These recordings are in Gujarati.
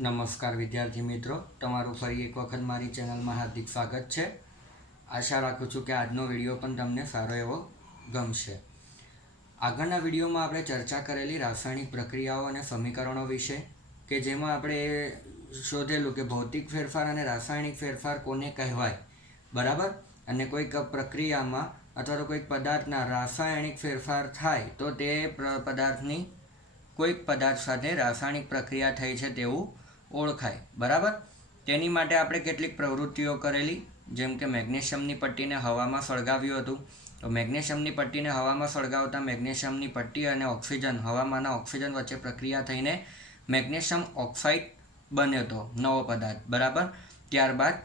નમસ્કાર વિદ્યાર્થી મિત્રો, તમારું ફરી એક વખત મારી ચેનલમાં હાર્દિક સ્વાગત છે। આશા રાખું છું કે આજનો વિડીયો પણ તમને સારો એવો ગમશે। આગળના વિડીયોમાં આપણે ચર્ચા કરેલી રાસાયણિક પ્રક્રિયાઓ અને સમીકરણો વિશે, કે જેમાં આપણે શોધેલું કે ભૌતિક ફેરફાર અને રાસાયણિક ફેરફાર કોને કહેવાય, બરાબર। અને કોઈક પ્રક્રિયામાં અથવા તો કોઈક પદાર્થના રાસાયણિક ફેરફાર થાય તો તે પદાર્થની કોઈક પદાર્થ સાથે રાસાયણિક પ્રક્રિયા થઈ છે તેવું ઓળખાય, બરાબર। તેની માટે આપણે કેટલીક પ્રવૃત્તિઓ કરેલી, જેમ કે મેગ્નેશિયમની પટ્ટીને હવામાં સળગાવ્યું હતું। તો મેગ્નેશિયમની પટ્ટીને હવામાં સળગાવતા મેગ્નેશિયમની પટ્ટી અને ઓક્સિજન, હવામાંના ઓક્સિજન વચ્ચે પ્રક્રિયા થઈને મેગ્નેશિયમ ઓક્સાઇડ બન્યો હતો, નવો પદાર્થ, બરાબર। ત્યારબાદ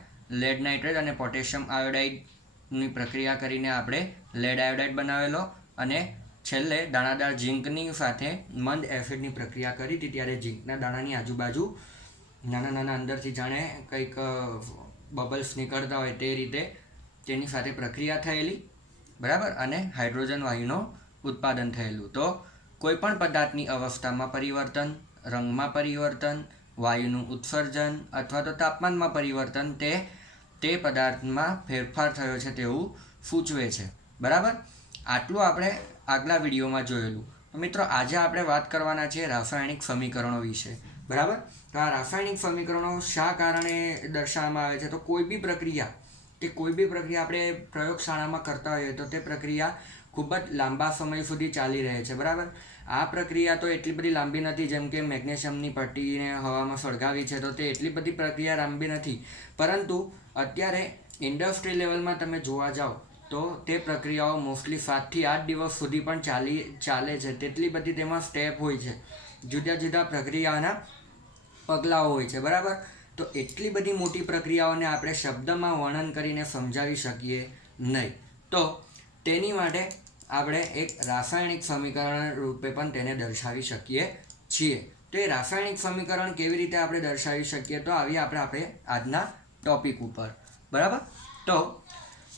લેડ નાઇટ્રેટ અને પોટેશિયમ આયોડાઇડની પ્રક્રિયા કરીને આપણે લેડ આયોડાઇડ બનાવેલો, અને છેલ્લે દાણાદાર ઝીંકની સાથે મંદ એસિડની પ્રક્રિયા કરી હતી, ત્યારે ઝીંકના દાણાની આજુબાજુ નાના નાના અંદરથી જાણે કંઈક બબલ્સ નીકળતા હોય તે રીતે તેની સાથે પ્રક્રિયા થયેલી, બરાબર। અને હાઇડ્રોજન વાયુનું ઉત્પાદન થયેલું। તો કોઈપણ પદાર્થની અવસ્થામાં પરિવર્તન, રંગમાં પરિવર્તન, વાયુનું ઉત્સર્જન અથવા તો તાપમાનમાં પરિવર્તન તે પદાર્થમાં ફેરફાર થયો છે તેવું સૂચવે છે, બરાબર। આટલું આપણે આગલા વિડીયોમાં જોયેલું। મિત્રો, આજે આપણે વાત કરવાના છીએ રાસાયણિક સમીકરણો વિશે, બરાબર। તો આ રાસાયણિક સમીકરણો શા કારણે દર્શાવવામાં આવે છે? તો કોઈ બી પ્રક્રિયા આપણે પ્રયોગશાળામાં કરતા હોઈએ તો તે પ્રક્રિયા ખૂબ જ લાંબા સમય સુધી ચાલી રહે છે, બરાબર। આ પ્રક્રિયા તો એટલી બધી લાંબી નથી, જેમ કે મેગ્નેશિયમની પટ્ટીને હવામાં સળગાવી છે તો તે એટલી બધી પ્રક્રિયા લાંબી નથી, પરંતુ અત્યારે ઇન્ડસ્ટ્રી લેવલમાં તમે જોવા જાઓ તો તે પ્રક્રિયાઓ મોસ્ટલી 7 થી 8 દિવસ સુધી પણ ચાલે છે। તેટલી બધી તેમાં સ્ટેપ હોય છે, જુદા જુદા પ્રક્રિયાના પગલાઓ હોય છે, બરાબર। તો એટલી બધી મોટી પ્રક્રિયાઓને આપણે શબ્દમાં વર્ણન કરીને સમજાવી શકીએ નહીં, તો તેની માટે આપણે એક રાસાયણિક સમીકરણ રૂપે પણ તેને દર્શાવી શકીએ છીએ। તો એ રાસાયણિક સમીકરણ કેવી રીતે આપણે દર્શાવી શકીએ, તો આવીએ આપણે આજના ટોપિક ઉપર, બરાબર। તો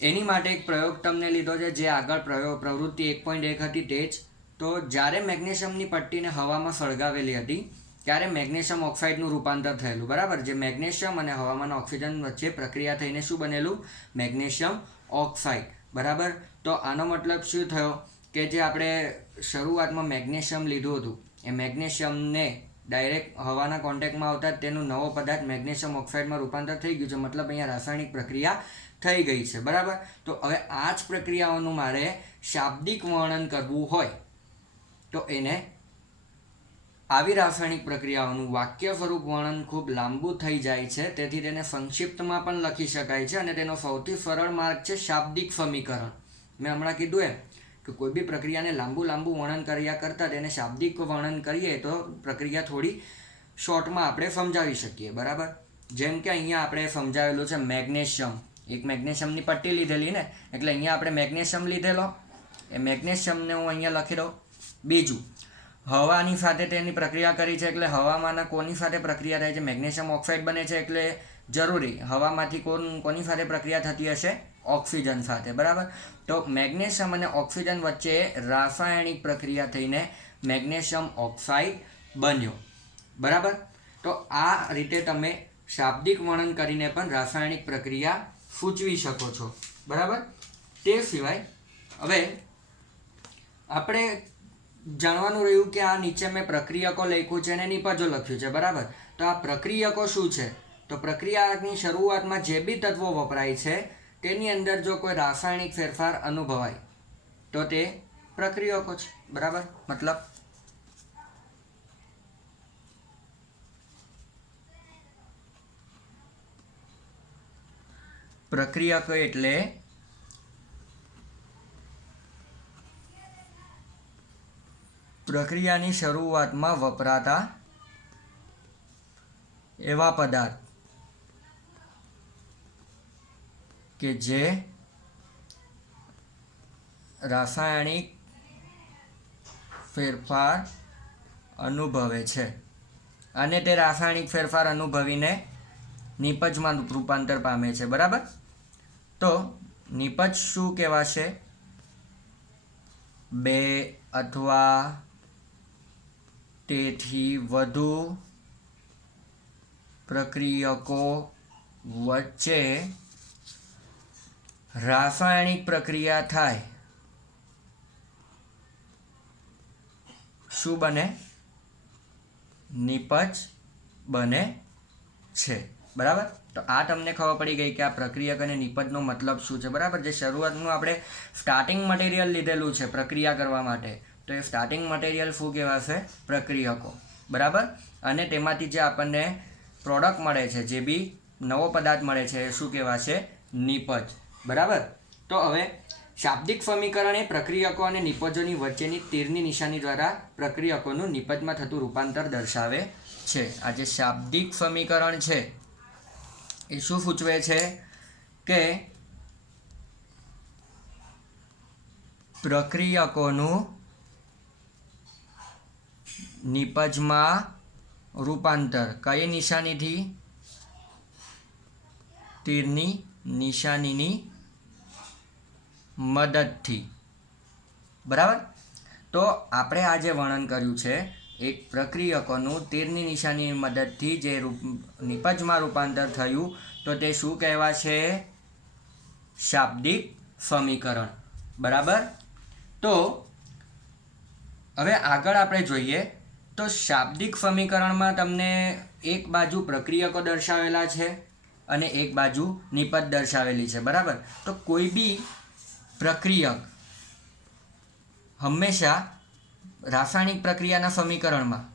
એની માટે એક પ્રયોગ તમને લીધો છે, જે આગળ પ્રવૃત્તિ 1.1 હતી તે જ। તો જ્યારે મેગ્નેશિયમની પટ્ટીને હવામાં સળગાવેલી હતી ત્યારે મેગ્નેશિયમ ઓક્સાઇડનું રૂપાંતર થયેલું, બરાબર। જે મેગ્નેશિયમ અને હવામાંના ઓક્સિજન વચ્ચે પ્રક્રિયા થઈને શું બનેલું? મેગ્નેશિયમ ઓક્સાઇડ, બરાબર। તો આનો મતલબ શું થયો કે જે આપણે શરૂઆતમાં મેગ્નેશિયમ લીધું હતું, એ મેગ્નેશિયમને ડાયરેક્ટ હવાના કોન્ટેક્ટમાં આવતા જ તેનું નવો પદાર્થ મેગ્નેશિયમ ઓક્સાઇડમાં રૂપાંતર થઈ ગયું છે, મતલબ અહીંયા રાસાયણિક પ્રક્રિયા થઈ ગઈ છે, બરાબર। તો હવે આ જ પ્રક્રિયાઓનું મારે શાબ્દિક વર્ણન કરવું હોય તો એને આવી રાસાયણિક પ્રક્રિયાઓનું વાક્ય સ્વરૂપ વર્ણન ખૂબ લાંબુ થઈ જાય છે, તેથી તેને સંક્ષિપ્તમાં પણ લખી શકાય છે, અને તેનો સૌથી સરળ માર્ગ છે શાબ્દિક સમીકરણ। મેં હમણાં કીધું એમ કે કોઈ બી પ્રક્રિયાને લાંબુ વર્ણન કર્યા કરતાં તેને શાબ્દિક વર્ણન કરીએ તો પ્રક્રિયા થોડી શોર્ટમાં આપણે સમજાવી શકીએ, બરાબર। જેમ કે અહીંયા આપણે સમજાવેલું છે મેગ્નેશિયમ, એક મેગ્નેશિયમની પટ્ટી લીધેલી ને, એટલે અહીંયા આપણે મેગ્નેશિયમ લીધેલો, એ મેગ્નેશિયમને હું અહીંયા લખી દઉં। બીજું, હવાની સાથે તેની પ્રક્રિયા કરી છે, એટલે હવામાંના કોની સાથે પ્રક્રિયા થાય છે? મેગ્નેશિયમ ઓક્સાઇડ બને છે, એટલે જરૂરી હવામાંથી કોની સાથે પ્રક્રિયા થતી હશે? ઓક્સિજન સાથે, બરાબર। તો મેગ્નેશિયમ અને ઓક્સિજન વચ્ચે રાસાયણિક પ્રક્રિયા થઈને મેગ્નેશિયમ ઓક્સાઇડ બન્યો, બરાબર। તો આ રીતે તમે શાબ્દિક વર્ણન કરીને પણ રાસાયણિક પ્રક્રિયા સૂચવી શકો છો, બરાબર। તે સિવાય હવે આપણે જાણવાનું રહ્યું કે આ નીચે મેં પ્રક્રિયકો લખ્યું છે અને નિપજો લખ્યું છે, બરાબર। તો આ પ્રક્રિયકો શું છે? તો પ્રક્રિયાની શરૂઆતમાં જે બી તત્વો વપરાય છે તેની અંદર જો કોઈ રાસાયણિક ફેરફાર અનુભવાય તો તે પ્રક્રિયકો છે, બરાબર। મતલબ પ્રક્રિયકો એટલે પ્રક્રિયાની શરૂઆતમાં વપરાતા એવા પદાર્થ કે જે રાસાયણિક ફેરફાર અનુભવે છે, અને તે રાસાયણિક ફેરફાર અનુભવીને નિપજમાં રૂપાંતર પામે છે, બરાબર। તો નિપજ શું કહેવાશે? બે અથવા તેથી વધુ પ્રક્રિયકો વચ્ચે રાસાયણિક પ્રક્રિયા થાય શું બને? નિપજ બને છે. બરાબર. તો આ તમને ખબર પડી ગઈ કે આ પ્રક્રિયક અને નિપજનો મતલબ શું છે. બરાબર. જે શરૂઆતનું આપણે સ્ટાર્ટિંગ મટીરિયલ લીધેલું છે પ્રક્રિયા કરવા માટે, તો એ સ્ટાર્ટિંગ મટીરિયલ શું કહેવાશે? પ્રક્રિયકો. બરાબર. અને તેમાંથી જે આપણને પ્રોડક્ટ મળે છે, જે બી નવો પદાર્થ મળે છે, એ શું કહેવાશે? નિપજ. બરાબર. તો હવે શાબ્દિક સમીકરણ એ પ્રક્રિયકો અને નિપજોની વચ્ચેની તીરની નિશાની દ્વારા પ્રક્રિયકોનું નિપજમાં થતું રૂપાંતર દર્શાવે છે. આ જે શાબ્દિક સમીકરણ છે એ શું સૂચવે છે? કે પ્રક્રિયકોનું નિપજમાં રૂપાંતર કઈ નિશાનીથી? તીરની નિશાનીની મદદથી. બરાબર. તો આપણે આ જે વર્ણન કર્યું છે એક પ્રક્રિયકોનું તીરની નિશાનીની મદદથી જે નિપજમાં રૂપાંતર થયું, તો તે શું કહેવાશે? શાબ્દિક સમીકરણ. બરાબર. તો હવે આગળ આપણે જોઈએ તો શાબ્દિક સમીકરણમાં તમને એક બાજુ પ્રક્રિયકો દર્શાવેલા છે અને એક બાજુ નિપજ દર્શાવેલી છે. બરાબર. તો કોઈ બી પ્રક્રિયક હંમેશા રાસાયણિક પ્રક્રિયાના સમીકરણમાં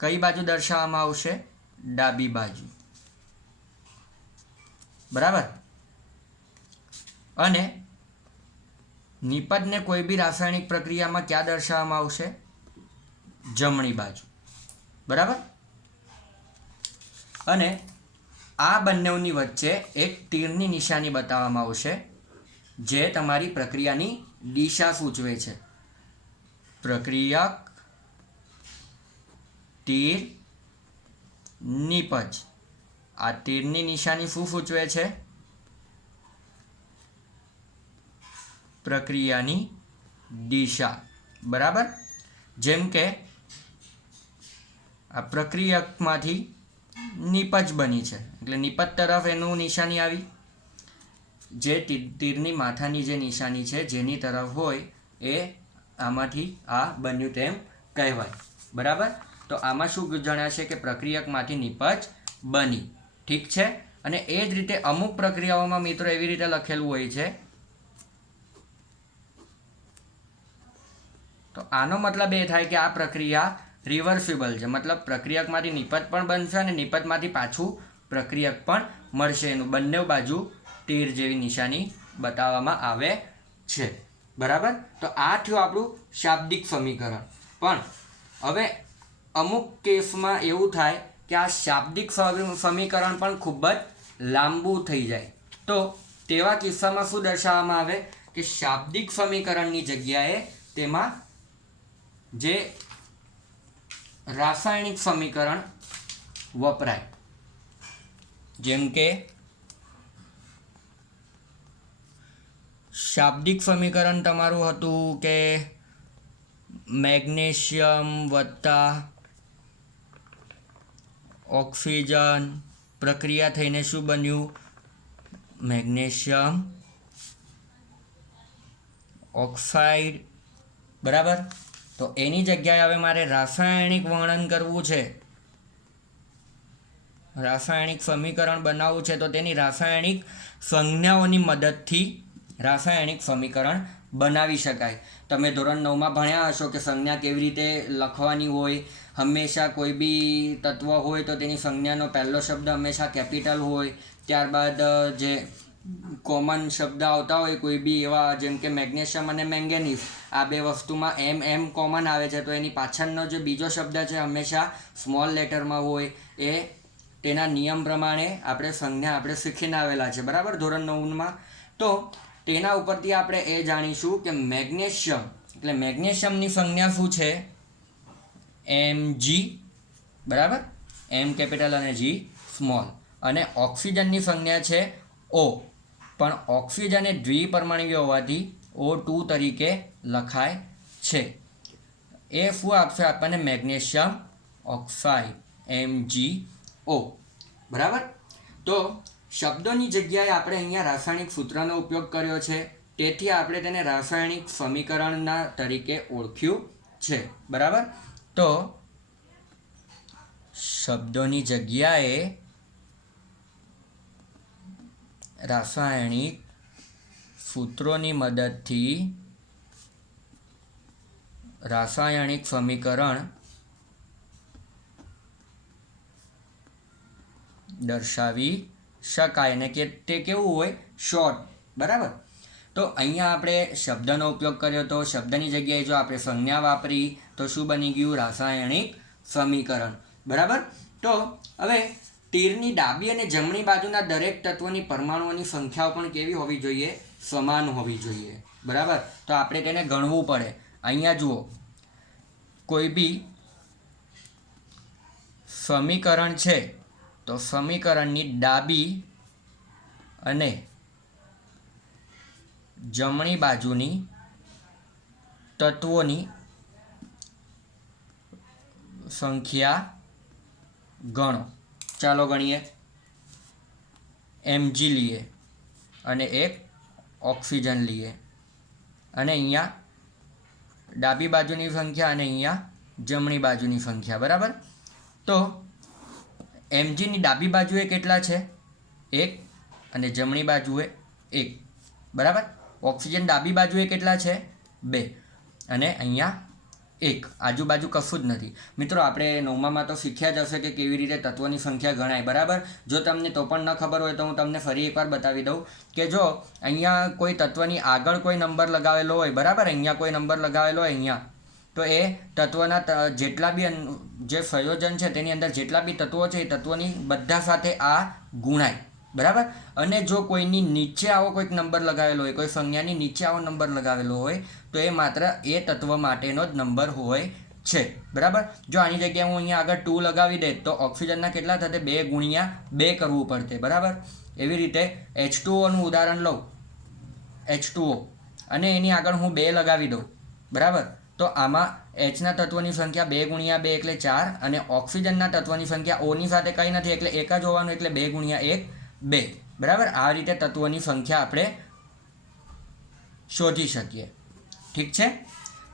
કઈ બાજુ દર્શાવવામાં આવશે? ડાબી બાજુ. બરાબર. અને નિપજને કોઈ બી રાસાયણિક પ્રક્રિયામાં ક્યાં દર્શાવવામાં આવશે? જમણી બાજુ. બરાબર. અને આ બંનેની વચ્ચે એક તીરની નિશાની બતાવવામાં આવશે જે તમારી પ્રક્રિયાની દિશા સૂચવે છે. પ્રક્રિયક, તીર, નિપજ. આ તીરની નિશાની શું સૂચવે છે? પ્રક્રિયાની દિશા. બરાબર. જેમ કે આ પ્રક્રિયકમાંથી નિપજ બની છે એટલે નિપજ તરફ એનું નિશાની આવી. જે તીરની માથાની જે નિશાની છે જેની તરફ હોય એ આમાંથી આ બન્યું તેમ કહેવાય. બરાબર. તો આમાં શું જણાશે કે પ્રક્રિયકમાંથી નિપજ બની. ઠીક છે. અને એ જ રીતે અમુક પ્રક્રિયાઓમાં મિત્રો એવી રીતે લખેલું હોય છે. તો આનો મતલબ એ થાય કે આ પ્રક્રિયા રિવર્સિબલ છે. મતલબ પ્રક્રિયકમાંથી નિપજ પણ બનશે અને નિપજમાંથી પાછું પ્રક્રિયક પણ મળશે. એનું બંને બાજુ તીર જેવી નિશાની બતાવવામાં આવે છે. બરાબર. તો આ થયું આપણું શાબ્દિક સમીકરણ. પણ હવે અમુક કેસમાં એવું થાય કે આ શાબ્દિક સમીકરણ પણ ખૂબ જ લાંબુ થઈ જાય. તો તેવા કિસ્સામાં શું દર્શાવવામાં આવે કે શાબ્દિક સમીકરણની જગ્યાએ તેમાં જે રાસાયણિક સમીકરણ વપરાય. જેમ કે શાબ્દિક સમીકરણ તમારું હતું કે મેગ્નેશિયમ વત્તા ઓક્સિજન પ્રક્રિયા થઈને શું બન્યું? Magnesium oxide. બરાબર. તો એની જગ્યાએ હવે મારે રાસાયણિક વર્ણન કરવું છે, રાસાયણિક સમીકરણ બનાવવું છે, તો તેની રાસાયણિક સંજ્ઞાઓની મદદથી રાસાયણિક સમીકરણ બનાવી શકાય. તમે ધોરણ 9માં ભણ્યા હશો કે સંજ્ઞા કેવી રીતે લખવાની હોય. હંમેશા કોઈ બી તત્વ હોય તો તેની સંજ્ઞાનો પહેલો શબ્દ હંમેશા કેપિટલ હોય. ત્યારબાદ જે કોમન શબ્દ આવતા હોય કોઈ બી એવા, જેમ કે મેગ્નેશિયમ અને મેંગેનીઝ, આ બે વસ્તુમાં એમ કોમન આવે છે, તો એની પાછળનો જે બીજો શબ્દ છે હંમેશા સ્મોલ લેટરમાં હોય. એ તેના નિયમ પ્રમાણે આપણે સંજ્ઞા આપણે શીખીને આવેલા છે. બરાબર. ધોરણ 9માં. તો તેના ઉપરથી આપણે એ જાણીશું કે મેગ્નેશિયમ એટલે મેગ્નેશિયમની સંજ્ઞા શું છે? Mg. બરાબર. M કેપિટલ અને G સ્મોલ. અને ઓક્સિજનની સંજ્ઞા છે O, પણ ઓક્સિજન એ દ્વિપરમાણુય હોવાથી O2 તરીકે લખાય છે. એ શું આપશે આપણને? Magnesium oxide MgO. બરાબર. તો શબ્દોની જગ્યાએ આપણે અહીંયા રાસાયણિક સૂત્રનો ઉપયોગ કર્યો છે, તેથી આપણે તેને રાસાયણિક સમીકરણના તરીકે ઓળખ્યું છે. બરાબર. તો શબ્દોની જગ્યાએ રાસાયણિક સૂત્રોની મદદથી રાસાયણિક સમીકરણ દર્શાવી શકાય, અને કે તે કેવું હોય? શોર્ટ. બરાબર. તો અહીંયા આપણે શબ્દનો ઉપયોગ કર્યો, તો શબ્દની જગ્યાએ જો આપણે સંજ્ઞા વાપરી તો શું બની ગયું? રાસાયણિક સમીકરણ. બરાબર. તો હવે તીરની ડાબી અને જમણી બાજુના દરેક તત્વોની પરમાણુઓની સંખ્યાઓ પણ કેવી હોવી જોઈએ? સમાન હોવી જોઈએ. બરાબર. તો આપણે તેને ગણવું પડે. અહીંયા જુઓ, કોઈ બી સમીકરણ છે તો સમીકરણની ડાબી અને જમણી બાજુની તત્વોની સંખ્યા ગણો. ચાલો ગણીએ. Mg લઈએ અને એક ઓક્સિજન લઈએ, અને અહીંયા ડાબી બાજુની સંખ્યા અને અહીંયા જમણી બાજુની સંખ્યા. બરાબર. તો Mgની ડાબી બાજુએ કેટલા છે? 1, અને જમણી બાજુએ 1. બરાબર. ઓક્સિજન ડાબી બાજુએ કેટલા છે? 2, અને અહીંયા 1. આજુબાજુ કશું જ નથી. મિત્રો, આપણે 9માં તો શીખ્યા જ હશે કે કેવી રીતે તત્વોની સંખ્યા ગણાય. બરાબર. જો તમને તો પણ ન ખબર હોય તો હું તમને ફરી એકવાર બતાવી દઉં કે જો અહીંયા કોઈ તત્વની આગળ કોઈ નંબર લગાવેલો હોય, બરાબર, અહીંયા કોઈ નંબર લગાવેલો હોય અહીંયા, તો એ તત્વના જેટલા બી જે સંયોજન છે તેની અંદર જેટલા બી તત્વો છે એ તત્વોની બધા સાથે આ ગુણાય. બરાબર. અને જો કોઈની નીચે આવો કોઈક નંબર લગાવેલો હોય, કોઈ સંજ્ઞાની નીચે આવો નંબર લગાવેલો હોય, તો એ માત્ર એ તત્વ માટેનો જ નંબર હોય છે. બરાબર. જો આની જગ્યાએ હું અહીંયા આગળ 2 લગાવી દે તો ઓક્સિજનના કેટલા થશે? 2 ગુણ્યા 2 કરવું પડશે. બરાબર. એવી રીતે H2Oનું ઉદાહરણ લઉં, H2O, અને એની આગળ હું 2 લગાવી દઉં. બરાબર. તો આમાં Hના તત્વોની સંખ્યા 2 ગુણ્યા 2 એટલે 4, અને ઓક્સિજનના તત્વોની સંખ્યા Oની સાથે કંઈ નથી એટલે 1 જ હોવાનું, એટલે 2 ગુણ્યા 1 2. બરાબર. આ રીતે તત્વોની સંખ્યા આપણે શોધી શકીએ. ઠીક છે.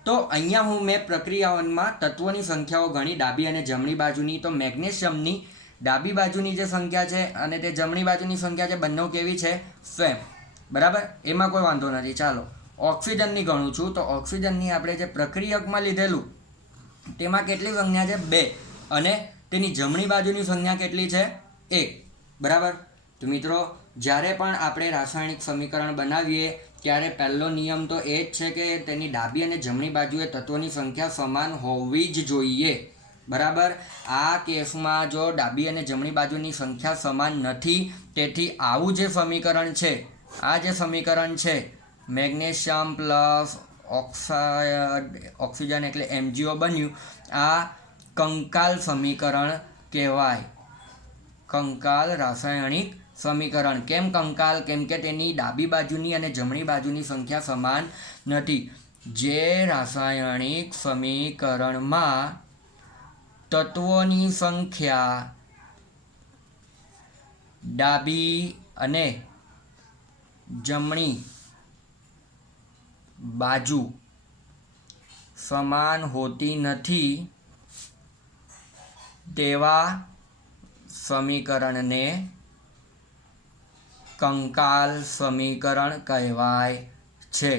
તો અહીંયા મેં પ્રક્રિયાઓમાં તત્વોની સંખ્યાઓ ગણી, ડાબી અને જમણી બાજુની. તો મેગ્નેશિયમની ડાબી બાજુની જે સંખ્યા છે અને તે જમણી બાજુની સંખ્યા છે, બંને કેવી છે? સેમ. બરાબર. એમાં કોઈ વાંધો નથી. ચાલો ઓક્સિજનની ગણું છું. તો ઓક્સિજનની આપણે જે પ્રક્રિયકમાં લીધેલું તેમાં કેટલી સંખ્યા છે? 2, અને તેની જમણી બાજુની સંખ્યા કેટલી છે? 1. બરાબર. તો મિત્રો, જ્યારે પણ આપણે રાસાયણિક સમીકરણ બનાવીએ ત્યારે પહેલો નિયમ તો એ જ છે કે તેની ડાબી અને જમણી બાજુએ તત્વોની સંખ્યા સમાન હોવી જ જોઈએ. બરાબર. આ કેસમાં જો ડાબી અને જમણી બાજુની સંખ્યા સમાન નથી, તેથી આવું જે સમીકરણ છે, આ જે સમીકરણ છે મેગ્નેશિયમ પ્લસ ઓક્સિજન એટલે MgO બન્યું, આ કંકાલ સમીકરણ કહેવાય. કંકાલ રાસાયણિક સમીકરણ. કેમ કંકાલ? કેમ કે તેની ડાબી બાજુની અને જમણી બાજુની સંખ્યા સમાન નથી. જે રાસાયણિક સમીકરણમાં તત્વોની સંખ્યા ડાબી અને જમણી બાજુ સમાન હોતી નથી તેવા સમીકરણને કંકાલ સમીકરણ કહેવાય છે.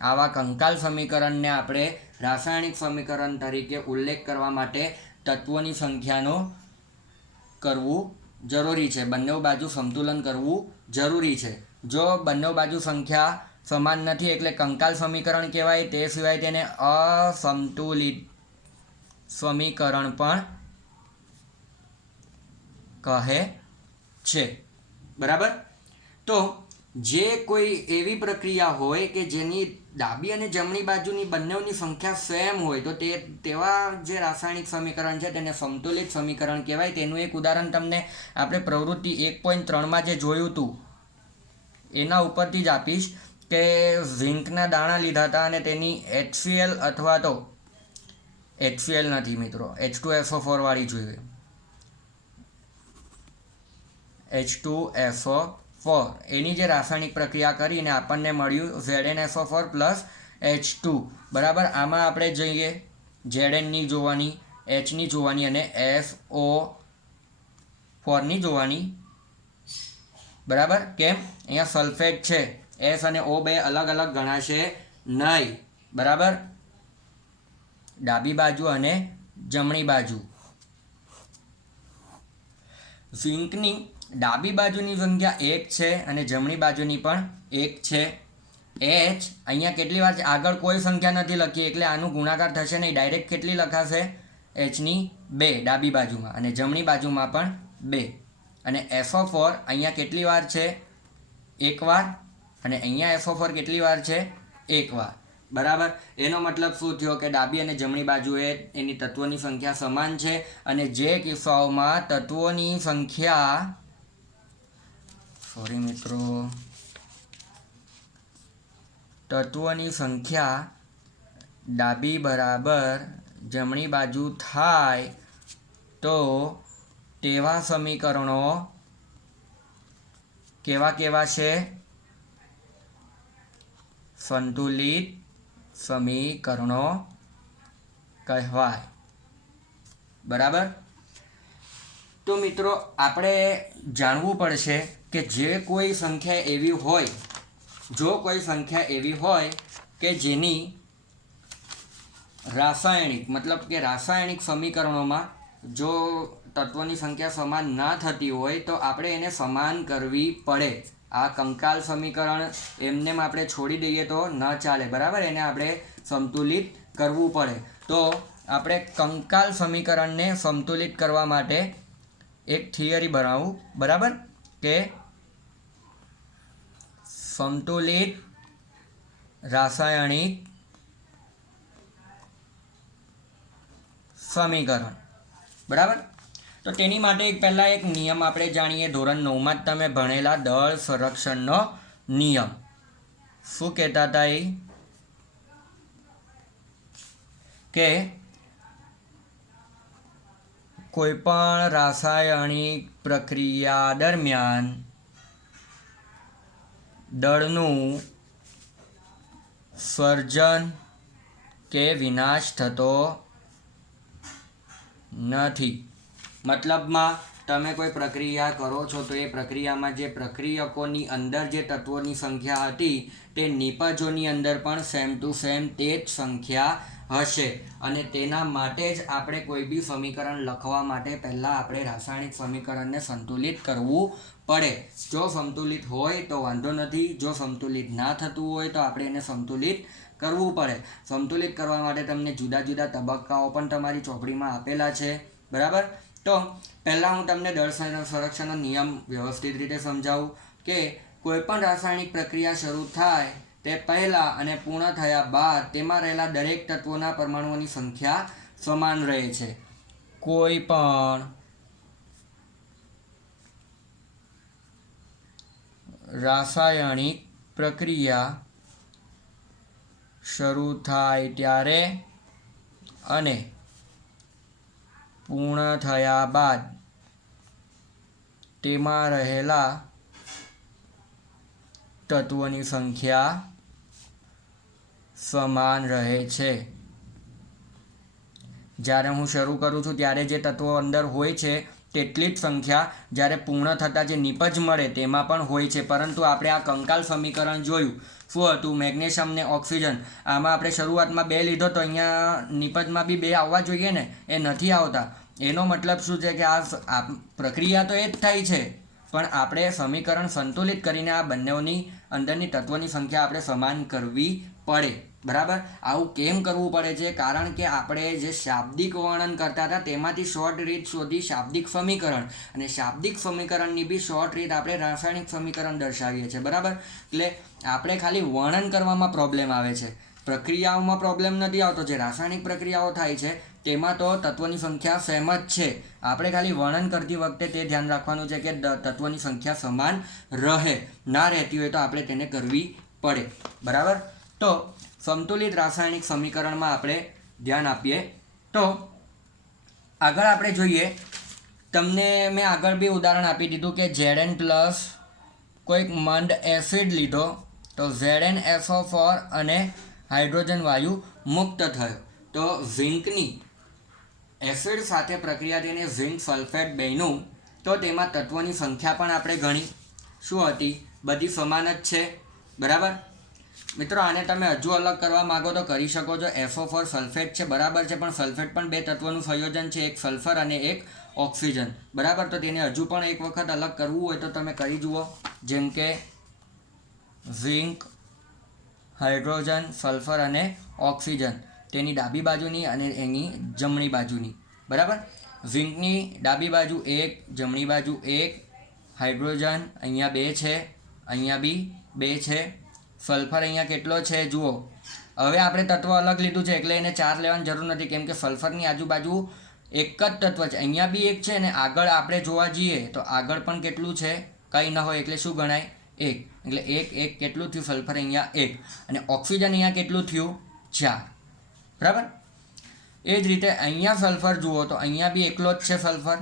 આવા કંકાલ સમીકરણને આપણે રાસાયણિક સમીકરણ તરીકે ઉલ્લેખ કરવા માટે તત્વોની સંખ્યાનો કરવું જરૂરી છે. બંને બાજુ સંતુલન કરવું જરૂરી છે. જો બંને બાજુ સંખ્યા સમાન નથી એટલે કંકાલ સમીકરણ કહેવાય. તે સિવાય તેને અસંતુલિત સમીકરણ પણ કહે છે. બરાબર. તો જે કોઈ એવી પ્રક્રિયા હોય કે જેની ડાબી અને જમણી બાજુની બંનેની સંખ્યા સેમ હોય તો તેવા જે રાસાયણિક સમીકરણ છે તેને સંતુલિત સમીકરણ કહેવાય. તેનું એક ઉદાહરણ તમને આપણે પ્રવૃત્તિ 1.3માં જે જોયું હતું એના ઉપરથી જ આપીશ કે ઝીંકના દાણા લીધા હતા અને તેની HCl અથવા તો HCl નથી મિત્રો, H2SO4 વાળી જોઈએ. H2SO4 એની જે રાસાયણિક પ્રક્રિયા કરીને આપણને મળ્યું ZnSO4 પ્લસ H2. બરાબર, આમાં આપણે જઈએ Znની જોવાની, Hની જોવાની અને SO4ની જોવાની. બરાબર, કેમ? અહીંયા સલ્ફેટ છે, S અને O બે અલગ અલગ ગણાશે નહીં. બરાબર, ડાબી બાજુ અને જમણી બાજુ. ઝિંકની ડાબી બાજુની સંખ્યા 1 છે અને જમણી બાજુની પણ 1 છે. H અહીંયા કેટલી વાર છે? આગળ કોઈ સંખ્યા નથી લખી એટલે આનું ગુણાકાર થશે નહીં, ડાયરેક્ટ કેટલી લખાશે? Hની 2 ડાબી બાજુમાં અને જમણી બાજુમાં પણ 2. અને SO4 અહીંયા કેટલી વાર છે? 1 વાર. અને અહીંયા SO4 કેટલી વાર છે? 1 વાર. બરાબર, એનો મતલબ શું થયો કે ડાબી અને જમણી બાજુએ એની તત્વોની સંખ્યા સમાન છે. અને જે કિસ્સાઓમાં તત્વોની સંખ્યા તત્વોની સંખ્યા ડાબી બરાબર જમણી બાજુ થાય તો તેવા સમીકરણો કેવા છે? સંતુલિત સમીકરણો કહેવાય. બરાબર, તો મિત્રો આપણે જાણવું પડશે કે જો કોઈ સંખ્યા એવી હોય કે જેની રાસાયણિક સમીકરણોમાં જો તત્વોની સંખ્યા સમાન ના થતી હોય તો આપણે એને સમાન કરવી પડે. આ કંકાલ સમીકરણ એમનેમ આપણે છોડી દઈએ તો ન ચાલે. બરાબર, એને આપણે સંતુલિત કરવું પડે. તો આપણે કંકાલ સમીકરણને સંતુલિત કરવા માટે એક થિયરી બનાવું. બરાબર, કે સંતુલિત રાસાયણિક સમીકરણ. બરાબર, તો તેની માટે પહેલાં એક નિયમ આપણે જાણીએ. ધોરણ 9માં જ તમે ભણેલા દળ સંરક્ષણનો નિયમ. શું કહેતા હતા એ? કે કોઈપણ રાસાયણિક પ્રક્રિયા દરમિયાન દળનું સર્જન કે વિનાશ થતો નથી. મતલબમાં તમે કોઈ પ્રક્રિયા કરો છો તો એ પ્રક્રિયામાં જે પ્રક્રિયકોની અંદર જે તત્વોની સંખ્યા હતી તે નિપજોની અંદર પણ સેમ ટુ સેમ તે જ સંખ્યા હશે. અને તેના માટે જ આપણે કોઈ બી સમીકરણ લખવા માટે પહેલાં આપણે રાસાયણિક સમીકરણને સંતુલિત કરવું પડે. જો સંતુલિત હોય તો વાંધો નથી, જો સંતુલિત ના થતું હોય તો આપણે એને સંતુલિત કરવું પડે. સંતુલિત કરવા માટે તમને જુદા જુદા તબક્કાઓ પણ તમારી ચોપડીમાં આપેલા છે. બરાબર, તો પહેલાં હું તમને દળ સંરક્ષણનો નિયમ વ્યવસ્થિત રીતે સમજાવું કે કોઈપણ રાસાયણિક પ્રક્રિયા શરૂ થાય તે પહેલાં અને પૂર્ણ થયા બાદ તેમાં રહેલા દરેક તત્વોના પરમાણુઓની સંખ્યા સમાન રહે છે. કોઈ પણ રાસાયણિક પ્રક્રિયા શરૂ થાય ત્યારે અને પૂર્ણ થયા બાદ તેમાં રહેલા તત્વોની સંખ્યા સમાન રહે છે. જ્યારે હું શરૂ કરું છું ત્યારે જે તત્વો અંદર હોય છે તેટલી જ સંખ્યા જ્યારે પૂર્ણ થતાં જે નિપજ મળે તેમાં પણ હોય છે. પરંતુ આપણે આ કંકાલ સમીકરણ જોયું. શું હતું? મેગ્નેશિયમ ને ઓક્સિજન. આમાં આપણે શરૂઆતમાં 2 લીધો તો અહીંયા નિપજમાં બી 2 આવવા જોઈએ ને, એ નથી આવતા. એનો મતલબ શું છે કે આ પ્રક્રિયા તો એ જ થાય છે, પણ આપણે સમીકરણ સંતુલિત કરીને આ બંનેની અંદરની તત્વોની સંખ્યા આપણે સમાન કરવી પડે. બરાબર, આવું કેમ કરવું પડે છે? કારણ કે આપણે જે શાબ્દિક વર્ણન કરતા હતા તેમાંથી શોર્ટ રીત શોધી શાબ્દિક સમીકરણ, અને શાબ્દિક સમીકરણની બી શોર્ટ રીત આપણે રાસાયણિક સમીકરણ દર્શાવીએ છીએ. બરાબર, એટલે આપણે ખાલી વર્ણન કરવામાં પ્રોબ્લેમ આવે છે, પ્રક્રિયાઓમાં પ્રોબ્લેમ નથી આવતો. જે રાસાયણિક પ્રક્રિયાઓ થાય છે તેમાં તો તત્વોની સંખ્યા સેમ જ છે. આપણે ખાલી વર્ણન કરતી વખતે તે ધ્યાન રાખવાનું છે કે તત્વોની સંખ્યા સમાન રહે. ના રહેતી હોય તો આપણે તેને કરવી પડે. બરાબર, તો સંતુલિત રાસાયણિક સમીકરણમાં આપણે ધ્યાન આપીએ તો આગળ આપણે જોઈએ, તમને મેં આગળ બી ઉદાહરણ આપી દીધું કે Zn પ્લસ કોઈક મંડ એસિડ લીધો તો ZnSO4 અને હાઇડ્રોજન વાયુ મુક્ત થયો. તો ઝિંકની એસિડ સાથે પ્રક્રિયા થઈને ઝિંક સલ્ફેટ બન્યું તો તેમાં તત્વોની સંખ્યા પણ આપણે ગણી શું હતી, બધી સમાન જ છે. બરાબર મિત્રો, આને તમે હજુ અલગ કરવા માગો તો કરી શકો છો. SO4 સલ્ફેટ છે બરાબર છે, પણ સલ્ફેટ પણ બે તત્વોનું સંયોજન છે, એક સલ્ફર અને એક ઓક્સિજન. બરાબર, તો તેને હજુ પણ એક વખત અલગ કરવું હોય તો તમે કરી જુઓ. જેમ કે ઝિંક, હાઇડ્રોજન, સલ્ફર અને ઓક્સિજન, તેની ડાબી બાજુની અને એની જમણી બાજુની. બરાબર, ઝિંકની ડાબી બાજુ 1, જમણી બાજુ 1, હાઇડ્રોજન અહીંયા 2 છે, અહીંયા બી 2 છે, સલ્ફર અહીંયા કેટલો છે જુઓ. હવે આપણે તત્વ અલગ લીધું છે એટલે એને 4 લેવાની જરૂર નથી, કેમ કે સલ્ફરની આજુબાજુ એક જ તત્વ છે, અહીંયા બી 1 છે અને આગળ આપણે જોવા જઈએ તો આગળ પણ કેટલું છે, કંઈ ન હોય એટલે શું ગણાય, 1. એટલે 1 કેટલું થયું, સલ્ફર અહીંયા 1 અને ઓક્સિજન અહીંયા કેટલું થયું, 4. બરાબર, એ જ રીતે અહીંયા સલ્ફર જુઓ તો અહીંયા બી એકલો જ છે સલ્ફર.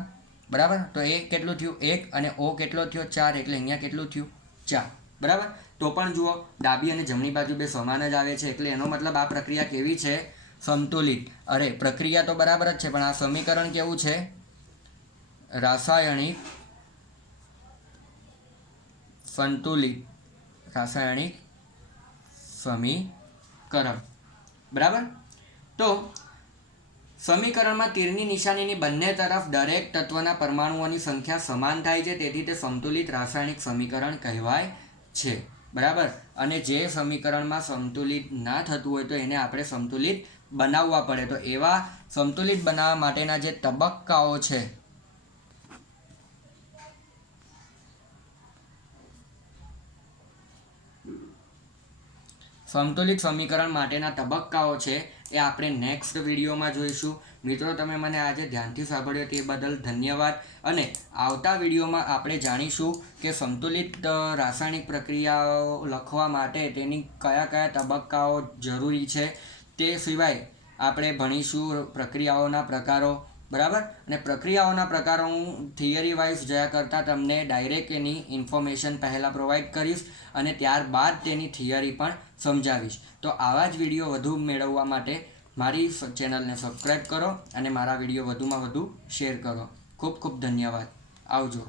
બરાબર, તો એ કેટલું થયું 1 અને O કેટલો થયો 4, એટલે અહીંયા કેટલું થયું 4. બરાબર, તો પણ જુઓ ડાબી અને જમણી બાજુ બે સમાન જ આવે છે, એટલે એનો મતલબ આ પ્રક્રિયા કેવી છે, સંતુલિત. અરે પ્રક્રિયા તો બરાબર જ છે, પણ આ સમીકરણ કેવું છે, રાસાયણિક સંતુલિત, રાસાયણિક સમીકરણ. બરાબર, તો સમીકરણમાં તીરની નિશાનીની બંને તરફ દરેક તત્વના પરમાણુઓની સંખ્યા સમાન થાય છે, તેથી તે સંતુલિત રાસાયણિક સમીકરણ કહેવાય છે. બરાબર, અને જે સમીકરણમાં સંતુલિત ના થતું હોય તો એને આપણે સંતુલિત બનાવવા પડે. તો એવા સંતુલિત બનાવવા માટેના જે તબક્કાઓ છે, સંતુલિત સમીકરણ માટેના તબક્કાઓ છે એ આપણે નેક્સ્ટ વિડીયોમાં જોઈશું. મિત્રો, તમે મને આજે ધ્યાનથી સાંભળ્યો તે બદલ ધન્યવાદ. અને આવતા વિડીયોમાં આપણે જાણીશું કે સંતુલિત રાસાયણિક પ્રક્રિયાઓ લખવા માટે તેની કયા કયા તબક્કાઓ જરૂરી છે. તે સિવાય આપણે ભણીશું પ્રક્રિયાઓના પ્રકારો. બરાબર, અને પ્રક્રિયાઓના પ્રકારો હું થિયરી વાઇઝ જયા કરતાં તમને ડાયરેક્ટ એની ઇન્ફોર્મેશન પહેલાં પ્રોવાઈડ કરીશ અને ત્યારબાદ તેની થિયરી પણ સમજાવીશ. તો આવા જ વિડીયો વધુ મેળવવા માટે મારી ચેનલને સબસ્ક્રાઈબ કરો અને મારા વિડીયો વધુમાં વધુ શેર કરો. ખૂબ ખૂબ ધન્યવાદ. આવજો.